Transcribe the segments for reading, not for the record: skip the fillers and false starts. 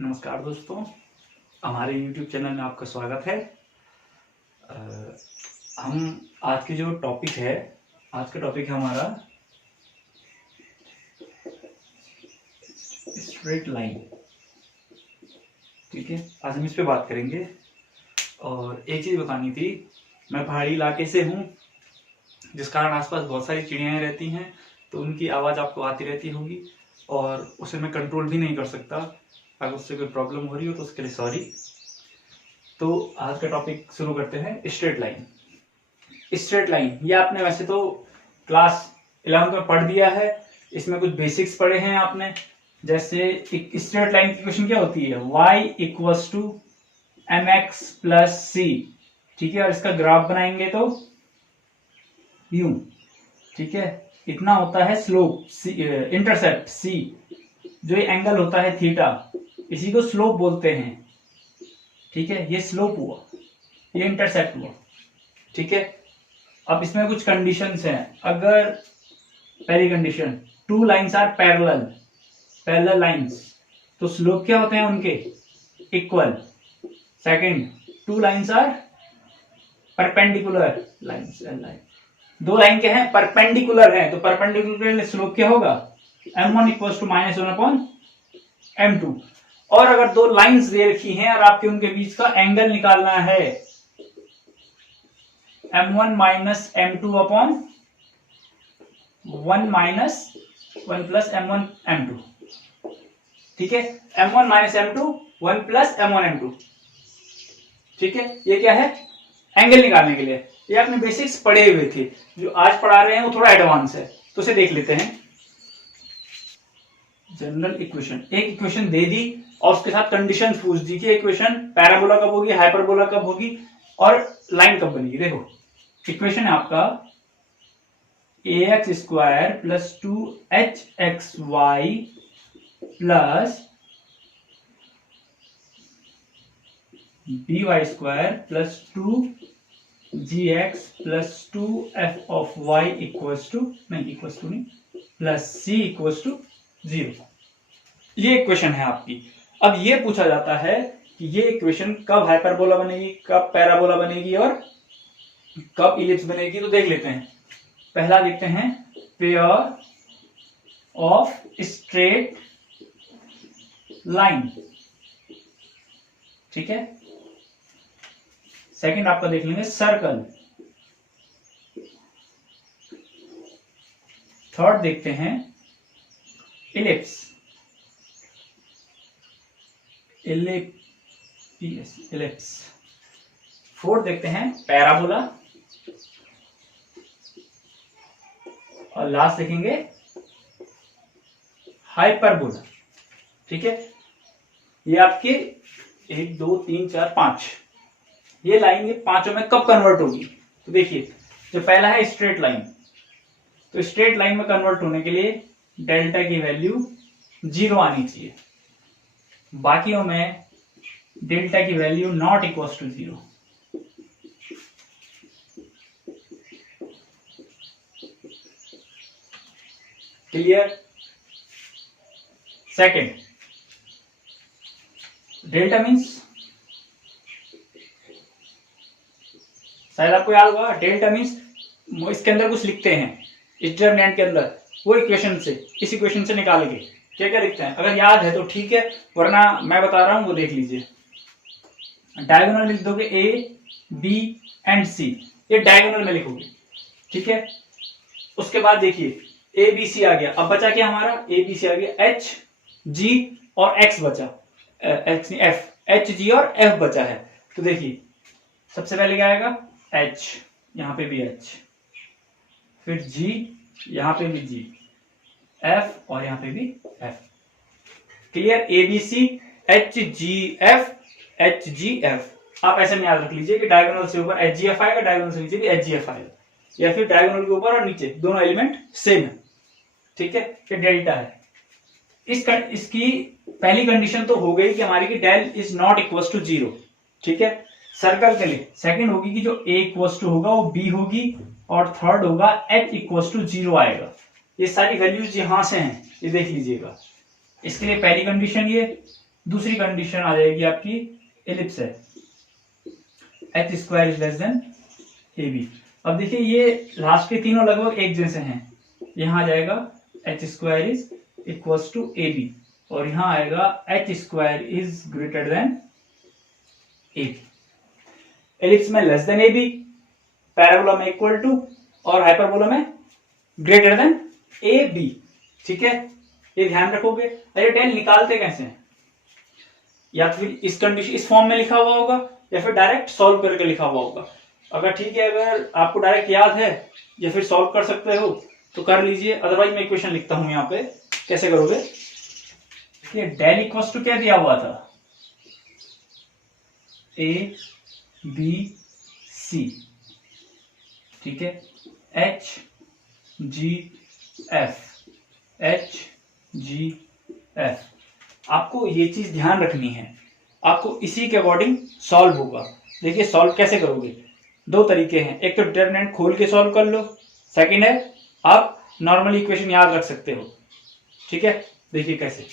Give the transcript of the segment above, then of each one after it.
नमस्कार दोस्तों, हमारे YouTube चैनल में आपका स्वागत है। हम आज की जो टॉपिक है, आज का टॉपिक है हमारा स्ट्रेट लाइन। ठीक है, आज हम इस पे बात करेंगे। और एक चीज़ बतानी थी, मैं पहाड़ी इलाके से हूँ, जिस कारण आसपास बहुत सारी चिड़ियाँ रहती हैं, तो उनकी आवाज़ आपको आती रहती होगी और उसे मैं कंट्रोल भी नहीं कर सकता। अगर उससे कोई प्रॉब्लम हो रही हो तो उसके लिए सॉरी। तो आज का टॉपिक शुरू करते हैं। Straight line. स्ट्रेट लाइन ये आपने वैसे तो क्लास 11th में पढ़ दिया है, इसमें कुछ बेसिक्स पढ़े हैं आपने। जैसे एक स्ट्रेट लाइन की क्वेश्चन क्या होती है, y equals to mx plus C. ठीक है, और इसका ग्राफ बनाएंगे तो यूं। ठीक है, इतना होता है स्लोप इंटरसेप्ट c, जो ये एंगल होता है थीटा, इसी को स्लोप बोलते हैं। ठीक है, ये स्लोप हुआ, ये इंटरसेप्ट हुआ। ठीक है, अब इसमें कुछ कंडीशंस हैं। अगर पहली condition, two lines are parallel lines, तो स्लोप क्या होते हैं उनके, equal. Second, two lines are perpendicular lines, दो लाइन क्या है, परपेंडिकुलर है, तो परपेंडिकुलर स्लोप क्या होगा, m1 इक्वल टू -1/m2। और अगर दो लाइंस दे रखी हैं और आपके उनके बीच का एंगल निकालना है, m1 minus m2 upon 1 plus m1 m2। ठीक है, m1 minus m2 1 plus m1 m2। ठीक है, ये क्या है, एंगल निकालने के लिए। ये आपने बेसिक्स पढ़े हुए थे, जो आज पढ़ा रहे हैं वो थोड़ा एडवांस है, तो उसे देख लेते हैं। जनरल इक्वेशन, एक इक्वेशन दे दी और उसके साथ कंडीशन पूछ दी कि इक्वेशन पैराबोला कब होगी, हाइपरबोला कब होगी और लाइन कब बनेगी। देखो, इक्वेशन है आपका ax square plus 2hxy plus by square plus 2gx plus 2f of y equals to नहीं प्लस c इक्वल्स टू 0। ये इक्वेशन है आपकी। अब ये पूछा जाता है कि ये इक्वेशन कब हाइपरबोला बनेगी, कब पैराबोला बनेगी और कब इलिप्स बनेगी। तो देख लेते हैं। पहला देखते हैं, पेयर ऑफ स्ट्रेट लाइन। ठीक है, सेकंड आपका देख लेंगे सर्कल। थर्ड देखते हैं इलिप्स, इलिप्स। फोर्थ देखते हैं पैराबोला और लास्ट देखेंगे हाइपरबोला। ठीक है, ये आपके 1 2 3 4 5 ये लाइन, ये पांचों में कब कन्वर्ट होगी। तो देखिए, जो पहला है स्ट्रेट लाइन, तो स्ट्रेट लाइन में कन्वर्ट होने के लिए डेल्टा की वैल्यू 0 आनी चाहिए। बाकियों में डेल्टा की value not equal to 0। Clear. Second, delta means, शायद आपको याद होगा, डेल्टा मीन्स इसके अंदर कुछ लिखते हैं, डिटरमिनेंट के अंदर, वो इक्वेशन से, इस इक्वेशन से निकाल के क्या क्या लिखते हैं। अगर याद है तो ठीक है, वरना मैं बता रहा हूं वो देख लीजिए। डायगोनल लिख दोगे ए बी एंड सी, ये डायगोनल में लिखोगे। ठीक है, उसके बाद देखिए ए बी सी आ गया, अब बचा क्या हमारा, ए बी सी आ गया, एच जी और एक्स बचा, एच एफ, एच जी और एफ बचा है। तो देखिए, सबसे पहले क्या आएगा, एच, यहां पे भी एच, फिर जी, यहां पे भी जी, एफ और यहां पे भी F. Clear, A B C H G F, H G F. आप ऐसे में याद रख लीजिए कि डायगोनल से ऊपर एच जी एफ आएगा, डायगोनल से नीचे भी एच जी एफ आएगा, या फिर डायगोनल के ऊपर और नीचे दोनों एलिमेंट सेम है। ठीक है, ये डेल्टा है। इसकी पहली कंडीशन तो हो गई कि हमारी की del is not equal to 0। ठीक है, सर्कल के लिए सेकंड होगी कि जो a इक्वल टू होगा वो b होगी, और थर्ड होगा h इक्वल टू 0 आएगा। ये सारी वैल्यूज यहां से हैं, ये देख लीजिएगा। इसके लिए पहली कंडीशन ये, दूसरी कंडीशन आ जाएगी आपकी एलिप्स है, H square is less than A B. अब देखिए ये लास्ट के तीनों लगभग एक जैसे हैं, यहाँ आ जाएगा H square is equals to A B, और यहाँ आएगा H square is greater than A B. Ellipse में less than A B, parabola में इक्वल टू, और हाइपरबोला में ग्रेटर देन ए बी। ठीक है, ये ध्यान रखोगे। अरे टेन निकालते कैसे हैं, या तो फिर इस कंडीशन इस फॉर्म में लिखा हुआ होगा या फिर डायरेक्ट सॉल्व करके लिखा हुआ होगा। अगर ठीक है, अगर आपको डायरेक्ट याद है या फिर सॉल्व कर सकते हो तो कर लीजिए, अदरवाइज मैं इक्वेशन लिखता हूं यहाँ पे। कैसे करोगे, ये डेल इक्वल्स टू क्या दिया हुआ था, ए बी सी, ठीक है, H G F, H G F. आपको ये चीज ध्यान रखनी है, आपको इसी के अकॉर्डिंग सॉल्व होगा। देखिए सॉल्व कैसे करोगे, दो तरीके हैं, एक तो डिटरमिनेंट खोल के सॉल्व कर लो, सेकंड है आप नॉर्मल इक्वेशन याद रख सकते हो। ठीक है, देखिए कैसे।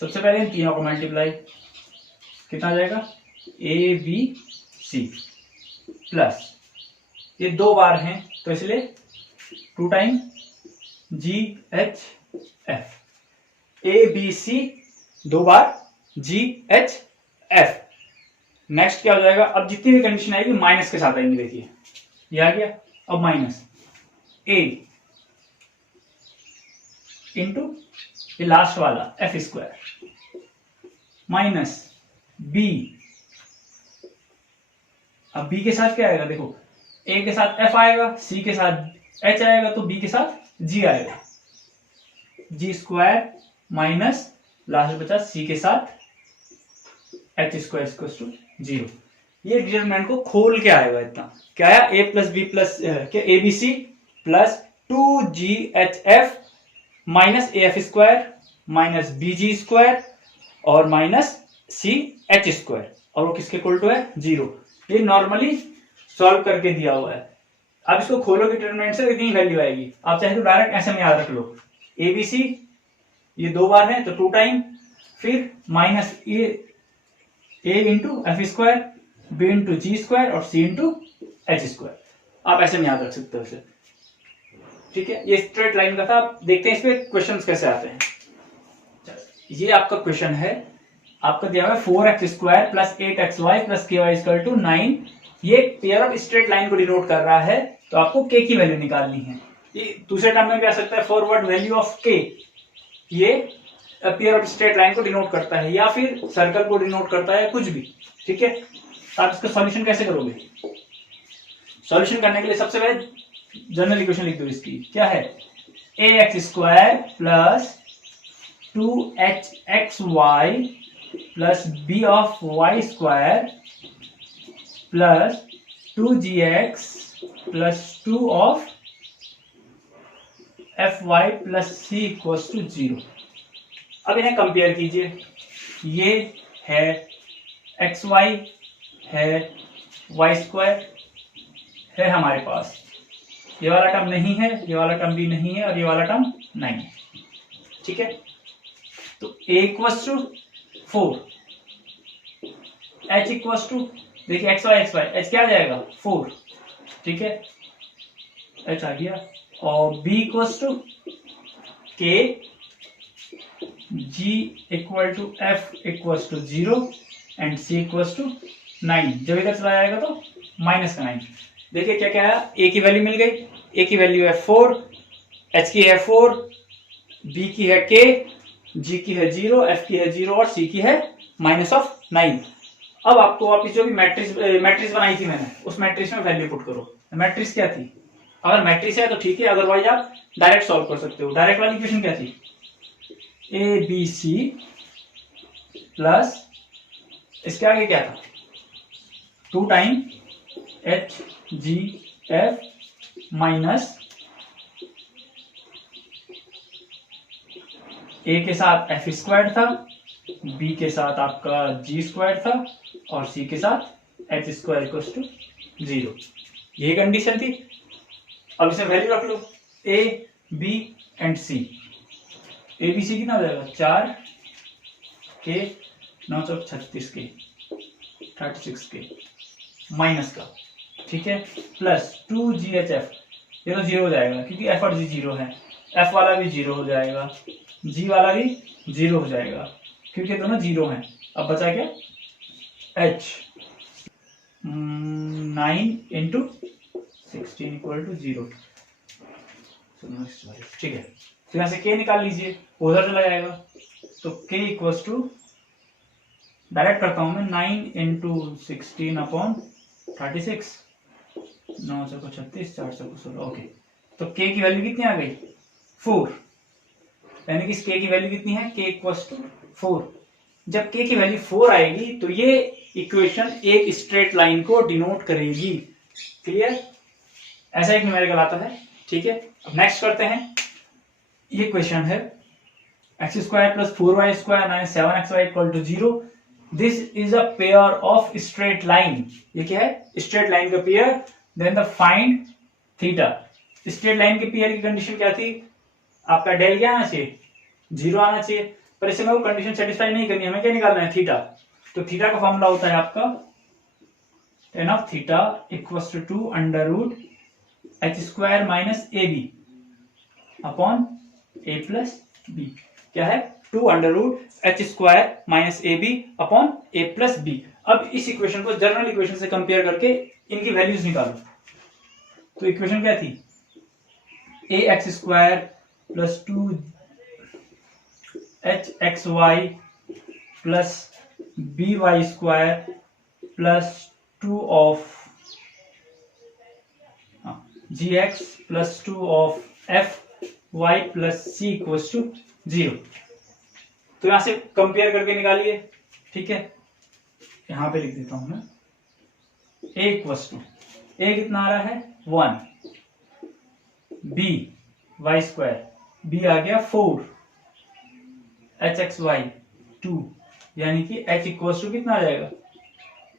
सबसे पहले इन तीनों को मल्टीप्लाई, कितना आ जाएगा, ए बी सी प्लस, ये दो बार हैं तो इसलिए 2 time G H F, A B C दो बार जी एच एफ। नेक्स्ट क्या हो जाएगा, अब जितनी भी कंडीशन आएगी माइनस के साथ आएंगी। देखिए ये आ गया, अब माइनस ए इंटू ये लास्ट वाला एफ स्क्वायर माइनस बी। अब बी के साथ क्या आएगा, देखो ए के साथ एफ आएगा, सी के साथ एच आएगा, तो बी के साथ जी आएगा, जी स्क्वायर माइनस लास्ट बचा सी के साथ एच स्क्वायर इक्वल टू 0। ये डिटरमिनेंट को खोल के आएगा इतना, क्या आया, ए प्लस बी प्लस क्या A B C plus 2GHF minus A F square minus B G square और माइनस सी एच स्क्वायर, और वो किसके इक्वल टू है, 0। ये नॉर्मली सॉल्व करके दिया हुआ है। अब इसको खोलो डिटरमिनेंट से, इतनी वैल्यू आएगी। आप चाहे तो डायरेक्ट ऐसे में याद रख लो, ए बी सी ये दो बार है तो 2 टाइम, फिर minus A into F square, B into G square और सी इंटू एच स्क्वायर। आप ऐसे में याद रख सकते हो इसे। ठीक है, ये स्ट्रेट लाइन का था। आप देखते हैं इसमें क्वेश्चंस कैसे आते हैं। ये आपका क्वेश्चन है, आपका दिया हुआ है 4x square plus 8xy plus ky equal to 9। ये पेयर ऑफ स्ट्रेट लाइन को डिनोट कर रहा है, तो आपको k की वैल्यू निकालनी है। ये दूसरे टर्म में भी आ सकता है, फॉरवर्ड वैल्यू ऑफ k, ये पेयर ऑफ स्ट्रेट लाइन को डिनोट करता है या फिर सर्कल को डिनोट करता है, कुछ भी। ठीक है, तो आप इसका सॉल्यूशन कैसे करोगे, सॉल्यूशन करने के लिए सबसे पहले जनरल इक्वेशन लिख दो इसकी, क्या है, ax square plus 2hxy plus b of y square plus 2gx plus 2 of fy plus c equals to 0। अब इन्हें कंपेयर कीजिए, ये है xy है y स्क्वायर है हमारे पास, ये वाला टर्म नहीं है, ये वाला टर्म भी नहीं है और ये वाला टर्म नहीं है। ठीक है, तो a equals to 4, h equals to, देखिए xy h क्या आ जाएगा 4, ठीक है, h आ गया, और b equals to k, g equal to f equals to 0 and c equals to 9। जब इधर चला जाएगा तो माइनस का 9। देखिए क्या क्या है, a की वैल्यू मिल गई, a की वैल्यू है 4, h की है 4, b की है k, g की है 0, f की है 0 और c की है माइनस ऑफ 9। अब आपको वापिस जो भी मैट्रिक्स बनाई थी मैंने, उस मैट्रिक्स में वैल्यू पुट करो। मैट्रिक्स क्या थी, अगर मैट्रिक्स है तो ठीक है, अदरवाइज आप डायरेक्ट सॉल्व कर सकते हो। डायरेक्ट वाली इक्वेशन क्या थी, ए बी सी प्लस इसके आगे क्या था 2 time H G F minus A के साथ एफ स्क्वायर था, बी के साथ आपका जी स्क्वायर था और सी के साथ एच स्क्वायर इक्वल्स टू 0। यही कंडीशन थी। अब इसे वैल्यू रख लो, A B and C. ABC कितना हो जाएगा 4 के 9 चौक 36 के 36 के माइनस का, ठीक है, प्लस 2GHF, ये तो जीरो हो जाएगा क्योंकि F और G जीरो है, F वाला भी जीरो हो जाएगा, G वाला भी जीरो हो जाएगा क्योंकि दोनों जीरो हैं। अब बचा क्या H, 9 इंटू 16 इक्वल टू 0, ठीक है। तो यहाँ से K निकाल लीजिए, उधर चला जाएगा, तो K इक्वल टू, डायरेक्ट करता हूं मैं, 9 इंटू 16 अपॉन 36, 9 चौको 36, 4 चौको 16, ओके। तो K की वैल्यू कितनी आ गई 4, यानी कि K की वैल्यू कितनी है, K इक्वल्स टू 4। जब K की वैल्यू 4 आएगी तो ये इक्वेशन एक स्ट्रेट लाइन को डिनोट करेगी, क्लियर। ऐसा एक न्यूमेरिकल आता है, ठीक है। अब नेक्स्ट करते हैं, ये क्वेश्चन है x square plus 4y square minus 7xy equal to 0, this is a pair of straight line. ये क्या है, स्ट्रेट लाइन का pair, then the find theta. Straight line के पेयर की कंडीशन क्या थी, आपका डेल क्या आना चाहिए 0 आना चाहिए, पर इसे वो कंडीशन सेटिस्फाई नहीं करनी, हमें क्या निकालना है थीटा। तो थीटा का फॉर्मूला होता है आपका tan of theta equals to under root h square minus AB upon a plus b। क्या है, 2 under root h square minus AB upon a plus b। अब इस इक्वेशन को जनरल इक्वेशन से कंपेयर करके इनकी वैल्यूज निकालो। तो इक्वेशन क्या थी, ax square plus 2hxy plus by square plus 2 of gx plus 2 of fy plus c equals to 0। तो यहां से कंपेयर करके निकालिए, ठीक है। यहां पे लिख देता हूं मैं, a इक्वल्स टू, a कितना आ रहा है 1, b y स्क्वायर, b आ गया 4, hxy 2, यानी कि h इक्वल्स टू कितना आ जाएगा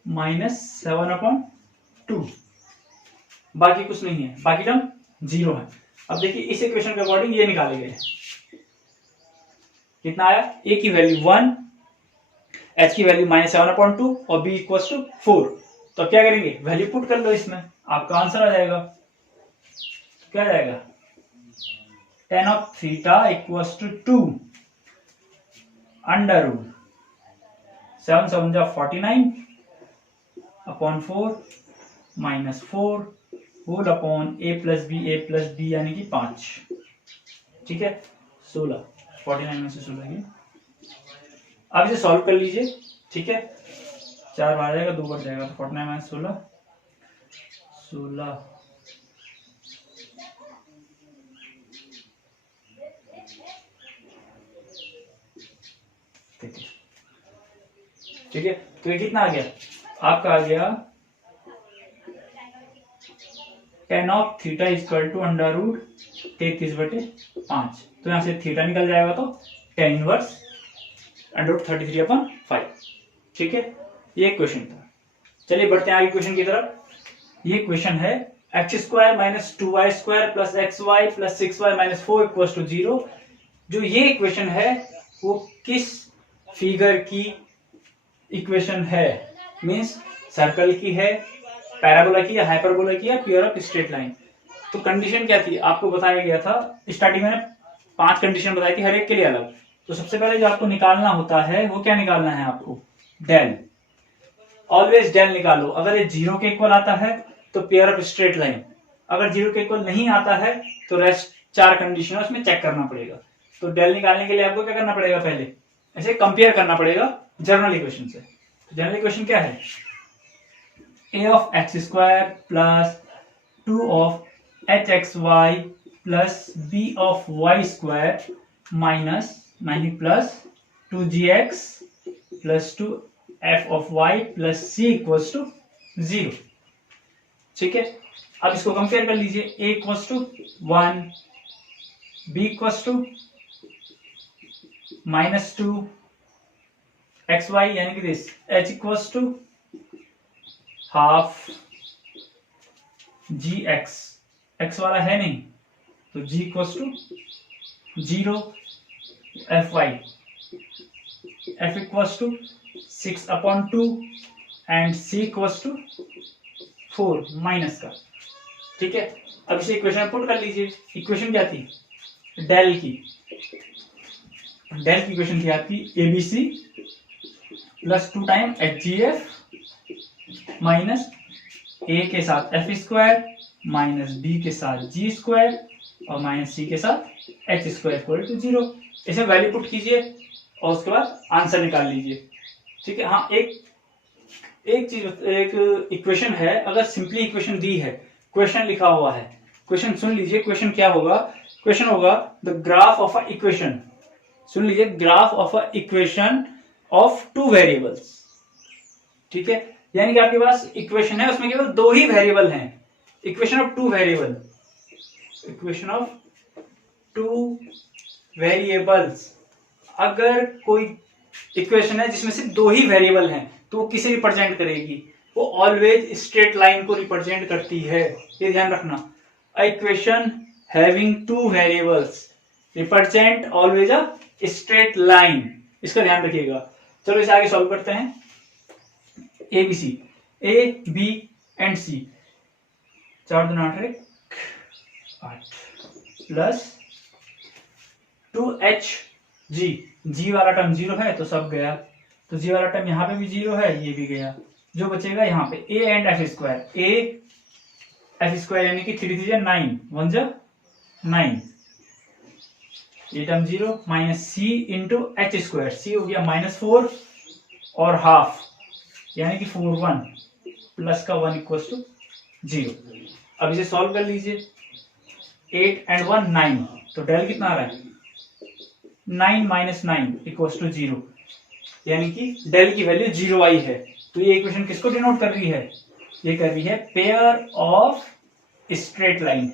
-7/2। बाकी कुछ नहीं है, बाकी टर्म 0 है। अब देखिए इस इक्वेशन के अकॉर्डिंग ये निकाले गए, कितना आया, a की वैल्यू 1, h की वैल्यू -7/2 और b इक्वल्स टू 4। तो क्या करेंगे, वैल्यू पुट कर लो इसमें, आपका आंसर आ जाएगा। क्या आ जाएगा, tan of theta equals to 2 under root 7 7 जा 49 upon 4 minus 4 whole upon a plus b यानी कि 5, ठीक है, 16, 49 में से 16 ये। अब इसे सॉल्व कर लीजिए, ठीक है, 4 बार जाएगा 2 बढ़ जाएगा, तो 49 माइनस 16 ठीक है। तो ये कितना आ गया, आपका आ गया tan of theta equal to under root 33/5। तो यहां से थीटा निकल जाएगा, तो tan इनवर्स अंडर रूट 33/5, ठीक है। ये क्वेश्चन था। चलिए बढ़ते हैं आगे क्वेश्चन की तरफ। ये क्वेश्चन है x square minus 2y square plus xy plus 6y minus 4 equal to 0। जो ये इक्वेशन है वो किस फिगर की इक्वेशन है, मीन्स सर्कल की है, पैराबोला की, या हाइपरबोला की, या प्योर ऑफ स्ट्रेट लाइन। तो कंडीशन क्या थी, आपको बताया गया था स्टार्टिंग में 5 कंडीशन बताई थी, हर एक के लिए अलग। तो सबसे पहले जो आपको निकालना होता है वो क्या निकालना है, आपको डेल, ऑलवेज डेल निकालो। अगर ये 0 के इक्वल आता है तो पेयर ऑफ स्ट्रेट लाइन, अगर 0 के इक्वल नहीं आता है तो रेस्ट 4 कंडीशन है उसमें चेक करना पड़ेगा। तो डेल निकालने के लिए आपको क्या करना पड़ेगा, पहले ऐसे कंपेयर करना पड़ेगा जनरल इक्वेशन से। जनरल इक्वेशन क्या है, a of X square plus 2 of hxy plus b of y square minus plus 2gx plus 2f of y plus c equals to 0, ठीक है। अब इसको कंपेयर कर लीजिए, a equals to 1, b equals to -2 xy यानी कि this, h equals to half gx, x वाला है नहीं तो g equals to 0, F Y F equals to 6/2 and C equals to 4 minus का। ठीक है, अब इसे इक्वेशन में पुट कर लीजिए। इक्वेशन क्या थी? डेल की इक्वेशन क्या थी? ABC plus 2 time H G F minus A के साथ एफ स्क्वायर माइनस बी के साथ जी स्क्वायर और माइनस सी के साथ एच स्क्वायर इक्वल टू 0। इसे वैल्यू पुट कीजिए और उसके बाद आंसर निकाल लीजिए। ठीक है, हाँ, एक चीज, एक इक्वेशन है, अगर सिंपली इक्वेशन दी है, क्वेश्चन लिखा हुआ है, क्वेश्चन सुन लीजिए। क्वेश्चन क्या होगा? क्वेश्चन होगा the graph of a equation, सुन लीजिए, graph of a equation of 2 variables. ठीक है, यानी कि आपके पास इक्वेशन है, उसमें केवल 2 ही वेरिएबल हैं। Equation of 2 variable, equation of 2 variables. अगर कोई इक्वेशन है जिसमें सिर्फ 2 ही वेरिएबल हैं तो वो किसे रिप्रेजेंट करेगी? वो ऑलवेज स्ट्रेट लाइन को रिप्रेजेंट करती है, ये ध्यान रखना। A equation having 2 variables represent always a straight line, इसका ध्यान रखिएगा। चलो इसे आगे सॉल्व करते हैं। A B C, A B and C, 4 2 8 8 plus 2h G, G वाला टर्म 0 है तो सब गया, तो जी वाला टर्म यहाँ पे भी 0 है, ये भी गया। जो बचेगा यहाँ पे a and F square, A F square यानी कि 3 3 9 1 जा 9, ये टर्म 0 माइनस सी इंटू एच स्क्वायर, सी हो गया -4 और हाफ यानी कि 4 1 प्लस का 1 इक्वल टू 0। अब इसे सॉल्व कर लीजिए। 8 एंड 1 9, तो डेल कितना आ रहा है? 9 माइनस 9 इक्वल टू 0, यानी कि डेल की वैल्यू 0 आई है। तो ये इक्वेशन किसको डिनोट कर रही है? ये कर रही है पेयर ऑफ स्ट्रेट लाइन।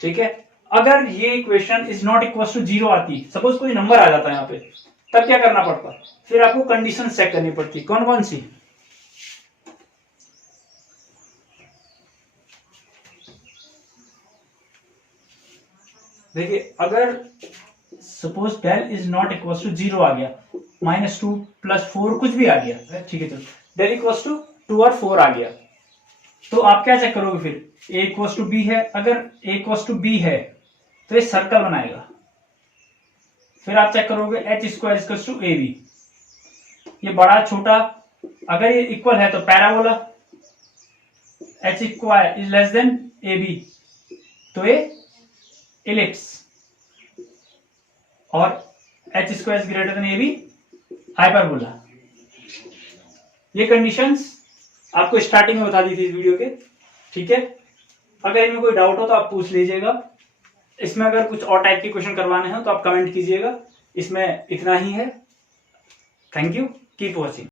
ठीक है, अगर ये equation is not equal to 0 आती, सपोज कोई नंबर आ जाता है यहाँ पे, तब क्या करना पड़ता? फिर आपको कंडीशन चेक करनी पड़ती। कौन कौन सी? देखिए, अगर suppose del is not equal to 0 आ गया, -2 + 4 कुछ भी आ गया, ठीक है, चलो डेल इक्वल टू 2 और 4 आ गया, तो आप क्या चेक करोगे? फिर a इक्वल टू b है, अगर a इक्वल टू b है तो ये सर्कल बनाएगा। फिर आप चेक करोगे h square equal to ab, ये बड़ा छोटा, अगर ये इक्वल है तो parabola, h square is less than ab तो ये इलिप्स, और h square is greater than ab hyperbola. ये कंडीशंस आपको स्टार्टिंग में बता दी थी इस वीडियो के। ठीक है, अगर इनमें कोई डाउट हो तो आप पूछ लीजिएगा। इसमें अगर कुछ और टाइप के क्वेश्चन करवाने हैं तो आप कमेंट कीजिएगा। इसमें इतना ही है। Thank you, keep watching.